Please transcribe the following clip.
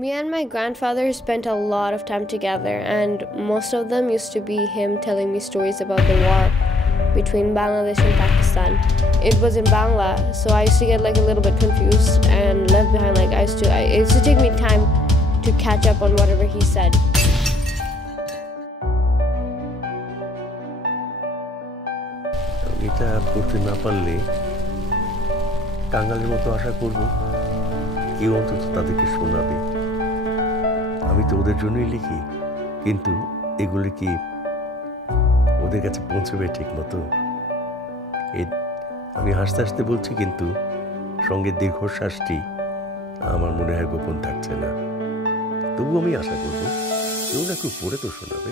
Me and my grandfather spent a lot of time together, and most of them used to be him telling me stories about the war between Bangladesh and Pakistan. It was in Bangla, so I used to get like a little bit confused and left behind. Like it used to take me time to catch up on whatever he said. এটা করতে না পারলে কাঙালের মতো আশা করব কেউ অন্তত তাদেরকে শোনাবে। আমি তো ওদের জন্যই লিখি, কিন্তু এগুলি কি ওদের কাছে পৌঁছবে ঠিক মতো? আমি হাসতে হাসতে বলছি, কিন্তু সঙ্গে দীর্ঘশ্বাসটি আমার মনে হয় গোপন থাকছে না। তবু আমি আশা করব কেউ না কেউ পড়ে তো শোনাবে।